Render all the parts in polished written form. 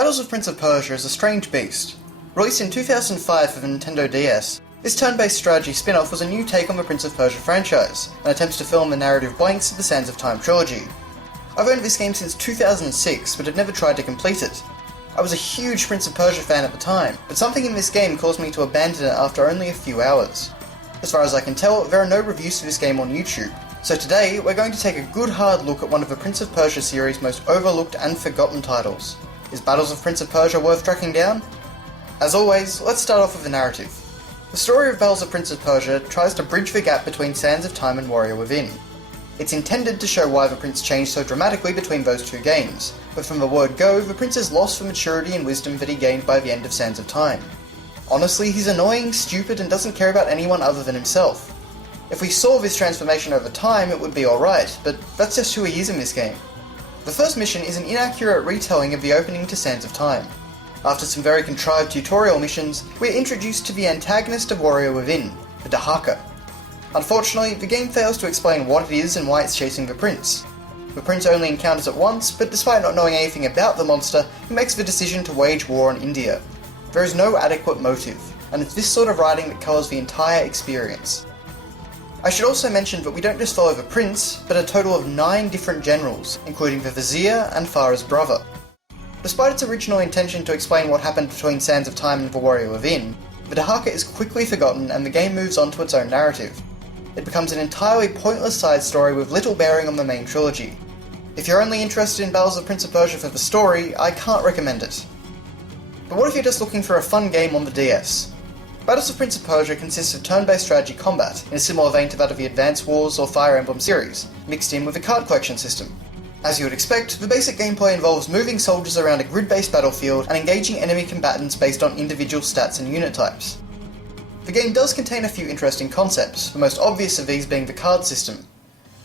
Battles of Prince of Persia is a strange beast. Released in 2005 for the Nintendo DS, this turn-based strategy spin-off was a new take on the Prince of Persia franchise, and attempts to fill in the narrative blanks of the Sands of Time trilogy. I've owned this game since 2006, but had never tried to complete it. I was a huge Prince of Persia fan at the time, but something in this game caused me to abandon it after only a few hours. As far as I can tell, there are no reviews for this game on YouTube, so today we're going to take a good hard look at one of the Prince of Persia series' most overlooked and forgotten titles. Is Battles of Prince of Persia worth tracking down? As always, let's start off with the narrative. The story of Battles of Prince of Persia tries to bridge the gap between Sands of Time and Warrior Within. It's intended to show why the prince changed so dramatically between those two games, but from the word go, the prince has lost the maturity and wisdom that he gained by the end of Sands of Time. Honestly, he's annoying, stupid, and doesn't care about anyone other than himself. If we saw this transformation over time, it would be alright, but that's just who he is in this game. The first mission is an inaccurate retelling of the opening to Sands of Time. After some very contrived tutorial missions, we're introduced to the antagonist of Warrior Within, the Dahaka. Unfortunately, the game fails to explain what it is and why it's chasing the prince. The prince only encounters it once, but despite not knowing anything about the monster, he makes the decision to wage war on India. There is no adequate motive, and it's this sort of writing that colours the entire experience. I should also mention that we don't just follow the prince, but a total of 9 different generals, including the vizier and Farah's brother. Despite its original intention to explain what happened between Sands of Time and the Warrior Within, the Dahaka is quickly forgotten and the game moves on to its own narrative. It becomes an entirely pointless side story with little bearing on the main trilogy. If you're only interested in Battles of Prince of Persia for the story, I can't recommend it. But what if you're just looking for a fun game on the DS? Battles of Prince of Persia consists of turn-based strategy combat, in a similar vein to that of the Advance Wars or Fire Emblem series, mixed in with a card collection system. As you would expect, the basic gameplay involves moving soldiers around a grid-based battlefield and engaging enemy combatants based on individual stats and unit types. The game does contain a few interesting concepts, the most obvious of these being the card system.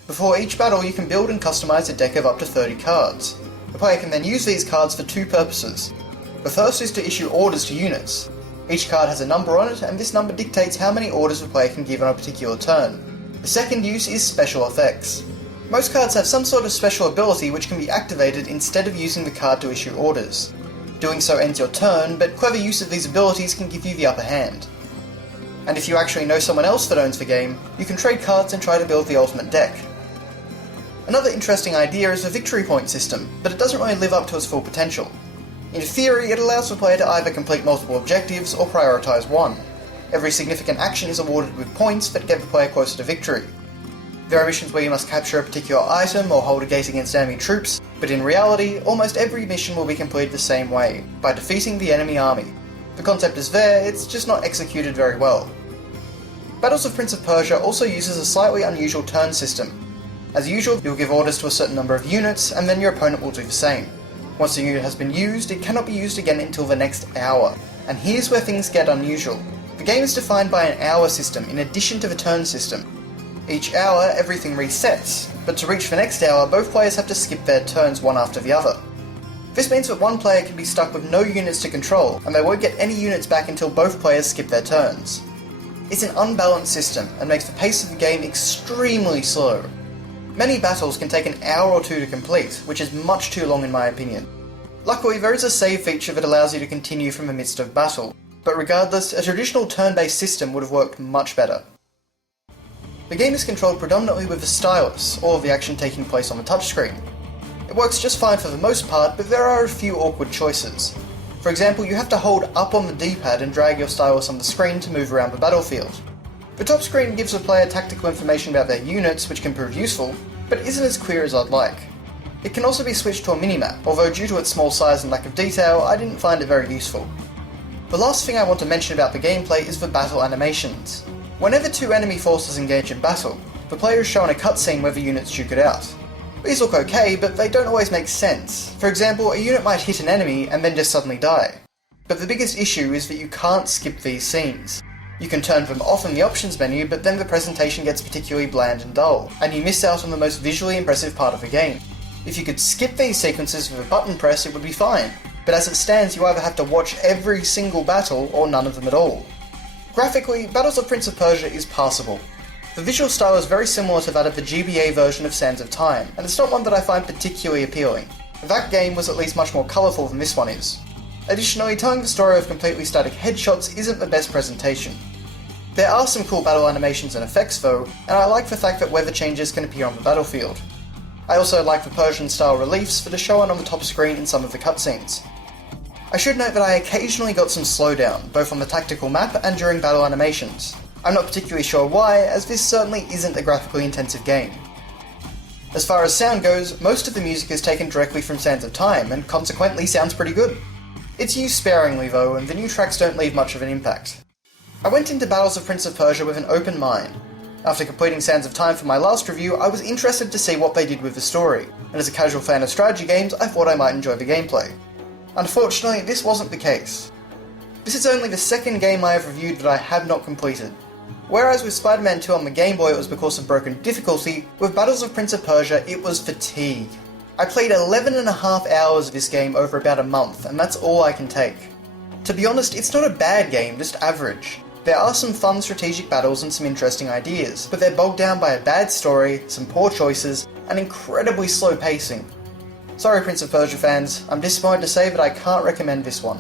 Before each battle you can build and customise a deck of up to 30 cards. The player can then use these cards for 2 purposes. The first is to issue orders to units. Each card has a number on it, and this number dictates how many orders the player can give on a particular turn. The second use is special effects. Most cards have some sort of special ability which can be activated instead of using the card to issue orders. Doing so ends your turn, but clever use of these abilities can give you the upper hand. And if you actually know someone else that owns the game, you can trade cards and try to build the ultimate deck. Another interesting idea is the victory point system, but it doesn't really live up to its full potential. In theory, it allows the player to either complete multiple objectives or prioritise one. Every significant action is awarded with points that get the player closer to victory. There are missions where you must capture a particular item or hold a gate against enemy troops, but in reality, almost every mission will be completed the same way, by defeating the enemy army. The concept is there, it's just not executed very well. Battles of Prince of Persia also uses a slightly unusual turn system. As usual, you'll give orders to a certain number of units, and then your opponent will do the same. Once the unit has been used, it cannot be used again until the next hour. And here's where things get unusual. The game is defined by an hour system in addition to the turn system. Each hour, everything resets, but to reach the next hour, both players have to skip their turns one after the other. This means that one player can be stuck with no units to control, and they won't get any units back until both players skip their turns. It's an unbalanced system, and makes the pace of the game extremely slow. Many battles can take an hour or 2 to complete, which is much too long in my opinion. Luckily, there is a save feature that allows you to continue from the midst of battle, but regardless, a traditional turn-based system would have worked much better. The game is controlled predominantly with the stylus, all of the action taking place on the touchscreen. It works just fine for the most part, but there are a few awkward choices. For example, you have to hold up on the D-pad and drag your stylus on the screen to move around the battlefield. The top screen gives the player tactical information about their units, which can prove useful, but isn't as clear as I'd like. It can also be switched to a minimap, although due to its small size and lack of detail, I didn't find it very useful. The last thing I want to mention about the gameplay is the battle animations. Whenever 2 enemy forces engage in battle, the player is shown a cutscene where the units duke it out. These look okay, but they don't always make sense. For example, a unit might hit an enemy and then just suddenly die. But the biggest issue is that you can't skip these scenes. You can turn them off in the options menu, but then the presentation gets particularly bland and dull, and you miss out on the most visually impressive part of the game. If you could skip these sequences with a button press, it would be fine, but as it stands you either have to watch every single battle or none of them at all. Graphically, Battles of Prince of Persia is passable. The visual style is very similar to that of the GBA version of Sands of Time, and it's not one that I find particularly appealing. That game was at least much more colourful than this one is. Additionally, telling the story of completely static headshots isn't the best presentation. There are some cool battle animations and effects though, and I like the fact that weather changes can appear on the battlefield. I also like the Persian-style reliefs that are shown on the top screen in some of the cutscenes. I should note that I occasionally got some slowdown, both on the tactical map and during battle animations. I'm not particularly sure why, as this certainly isn't a graphically intensive game. As far as sound goes, most of the music is taken directly from Sands of Time, and consequently sounds pretty good. It's used sparingly though, and the new tracks don't leave much of an impact. I went into Battles of Prince of Persia with an open mind. After completing Sands of Time for my last review, I was interested to see what they did with the story, and as a casual fan of strategy games, I thought I might enjoy the gameplay. Unfortunately, this wasn't the case. This is only the second game I have reviewed that I have not completed. Whereas with Spider-Man 2 on the Game Boy it was because of broken difficulty, with Battles of Prince of Persia it was fatigue. I played 11.5 hours of this game over about a month, and that's all I can take. To be honest, it's not a bad game, just average. There are some fun strategic battles and some interesting ideas, but they're bogged down by a bad story, some poor choices, and incredibly slow pacing. Sorry Prince of Persia fans, I'm disappointed to say that I can't recommend this one.